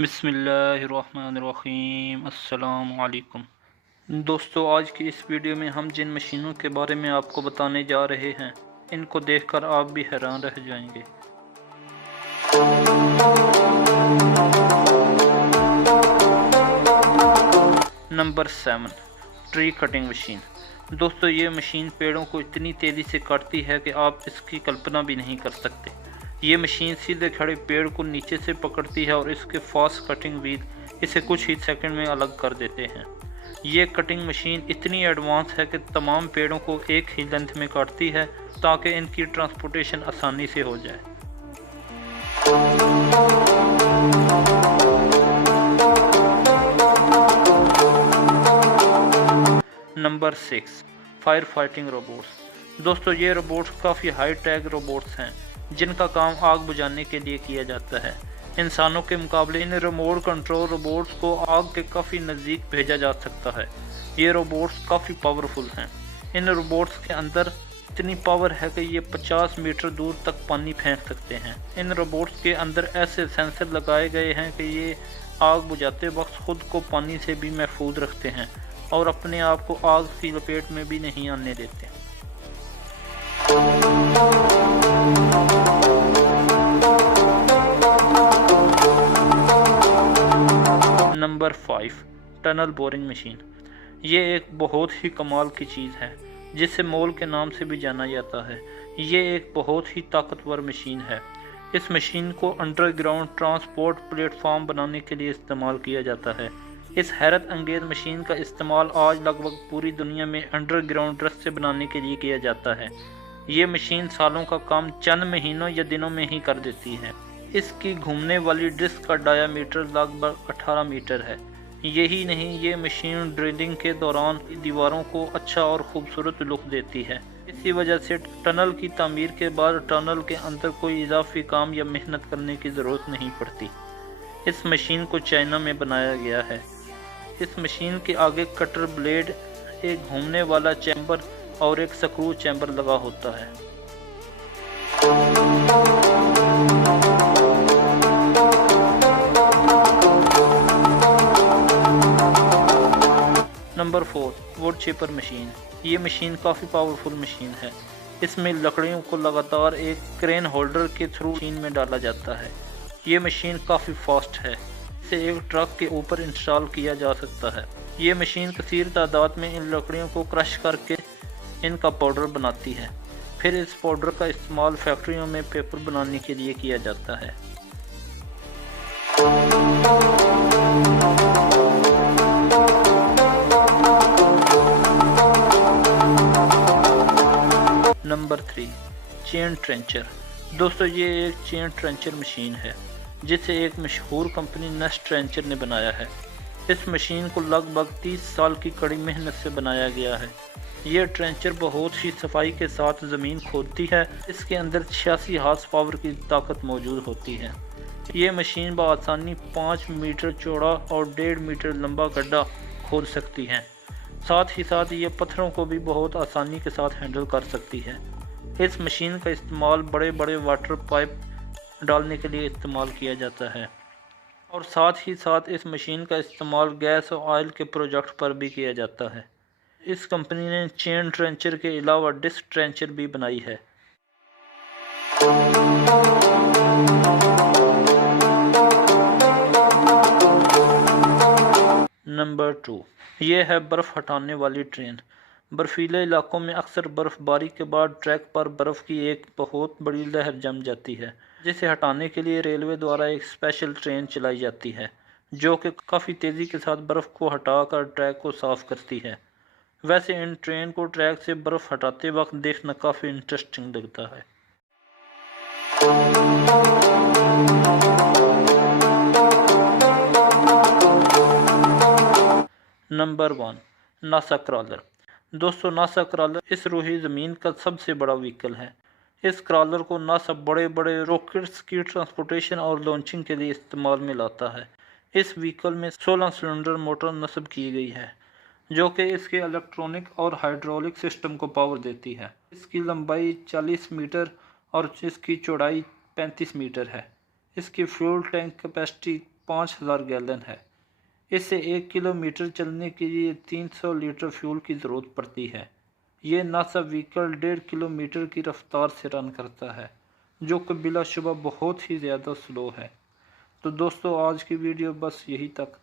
बिस्मिल्लाहिर्रहमानिर्रहीम अस्सलाम वालेकुम। दोस्तों, आज की इस वीडियो में हम जिन मशीनों के बारे में आपको बताने जा रहे हैं, इनको देखकर आप भी हैरान रह जाएंगे। Number 7, tree cutting machine. दोस्तों, ये मशीन पेड़ों को इतनी तेज़ी से काटती है कि आप इसकी कल्पना भी नहीं कर सकते। ये मशीन सीधे खड़े पेड़ को नीचे से पकड़ती है और इसके फास्ट कटिंग व्हील इसे कुछ ही सेकंड में अलग कर देते हैं। ये कटिंग मशीन इतनी एडवांस है कि तमाम पेड़ों को एक ही लेंथ में काटती है ताकि इनकी ट्रांसपोर्टेशन आसानी से हो जाए। Number 6, fire fighting robots. दोस्तों, ये रोबोट्स काफ़ी हाई टेक रोबोट्स हैं जिनका काम आग बुझाने के लिए किया जाता है। इंसानों के मुकाबले इन रिमोट कंट्रोल रोबोट्स को आग के काफ़ी नज़दीक भेजा जा सकता है। ये रोबोट्स काफ़ी पावरफुल हैं। इन रोबोट्स के अंदर इतनी पावर है कि ये 50 मीटर दूर तक पानी फेंक सकते हैं। इन रोबोट्स के अंदर ऐसे सेंसर लगाए गए हैं कि ये आग बुझाते वक्त खुद को पानी से भी महफूज रखते हैं और अपने आप को आग की लपेट में भी नहीं आने देते। Number 5, tunnel boring machine. ये एक बहुत ही कमाल की चीज़ है जिसे मोल के नाम से भी जाना जाता है। ये एक बहुत ही ताकतवर मशीन है। इस मशीन को अंडरग्राउंड ट्रांसपोर्ट प्लेटफॉर्म बनाने के लिए इस्तेमाल किया जाता है। इस हैरत अंगेज मशीन का इस्तेमाल आज लगभग पूरी दुनिया में अंडरग्राउंड रास्ते बनाने के लिए किया जाता है। ये मशीन सालों का काम चंद महीनों या दिनों में ही कर देती है। इसकी घूमने वाली डिस्क का डायामीटर लगभग 18 मीटर है। यही नहीं, ये मशीन ड्रिलिंग के दौरान दीवारों को अच्छा और खूबसूरत लुक देती है। इसी वजह से टनल की तामीर के बाद टनल के अंदर कोई इजाफी काम या मेहनत करने की ज़रूरत नहीं पड़ती। इस मशीन को चाइना में बनाया गया है। इस मशीन के आगे कटर ब्लेड, एक घूमने वाला चैम्बर और एक स्क्रू चैम्बर लगा होता है। Number 4, would cheaper machine. ये मशीन काफ़ी पावरफुल मशीन है। इसमें लकड़ियों को लगातार एक क्रेन होल्डर के थ्रू मशीन में डाला जाता है। ये मशीन काफ़ी फास्ट है। इसे एक ट्रक के ऊपर इंस्टॉल किया जा सकता है। ये मशीन कसीर तादाद में इन लकड़ियों को क्रश करके इनका पाउडर बनाती है। फिर इस पाउडर का इस्तेमाल फैक्ट्रियों में पेपर बनाने के लिए किया जाता है। Number 3, chain trencher. दोस्तों, ये एक चेन ट्रेंचर मशीन है जिसे एक मशहूर कंपनी नेस्ट ट्रेंचर ने बनाया है। इस मशीन को लगभग 30 साल की कड़ी मेहनत से बनाया गया है। यह ट्रेंचर बहुत ही सफाई के साथ ज़मीन खोदती है। इसके अंदर 86 हार्स पावर की ताकत मौजूद होती है। ये मशीन बआसानी 5 मीटर चौड़ा और 1.5 मीटर लंबा गड्ढा खोद सकती है। साथ ही साथ ये पत्थरों को भी बहुत आसानी के साथ हैंडल कर सकती है। इस मशीन का इस्तेमाल बड़े बड़े वाटर पाइप डालने के लिए इस्तेमाल किया जाता है और साथ ही साथ इस मशीन का इस्तेमाल गैस और ऑयल के प्रोजेक्ट पर भी किया जाता है। इस कंपनी ने चेन ट्रेंचर के अलावा डिस्क ट्रेंचर भी बनाई है। नंबर 2, ये है बर्फ़ हटाने वाली ट्रेन। बर्फीले इलाकों में अक्सर बर्फ़बारी के बाद ट्रैक पर बर्फ़ की एक बहुत बड़ी लहर जम जाती है, जिसे हटाने के लिए रेलवे द्वारा एक स्पेशल ट्रेन चलाई जाती है जो कि काफ़ी तेज़ी के साथ बर्फ़ को हटाकर ट्रैक को साफ़ करती है। वैसे इन ट्रेन को ट्रैक से बर्फ़ हटाते वक्त देखना काफ़ी इंटरेस्टिंग लगता है। Number 1, NASA crawler. दोस्तों, नासा क्रॉलर इस रूही ज़मीन का सबसे बड़ा व्हीकल है। इस क्रॉलर को नासा बड़े बड़े रॉकेट्स की ट्रांसपोर्टेशन और लॉन्चिंग के लिए इस्तेमाल में लाता है। इस व्हीकल में 16 सिलेंडर मोटर नस्ब की गई है जो कि इसके इलेक्ट्रॉनिक और हाइड्रोलिक सिस्टम को पावर देती है। इसकी लंबाई 40 मीटर और इसकी चौड़ाई 35 मीटर है। इसकी फ्यूल टैंक कैपेसिटी 5000 गैलन है। इसे 1 किलोमीटर चलने के लिए 300 लीटर फ्यूल की ज़रूरत पड़ती है। ये नासा व्हीकल 1.5 किलोमीटर की रफ्तार से रन करता है, जो कि बिलाशुबा बहुत ही ज़्यादा स्लो है। तो दोस्तों आज की वीडियो बस यही तक।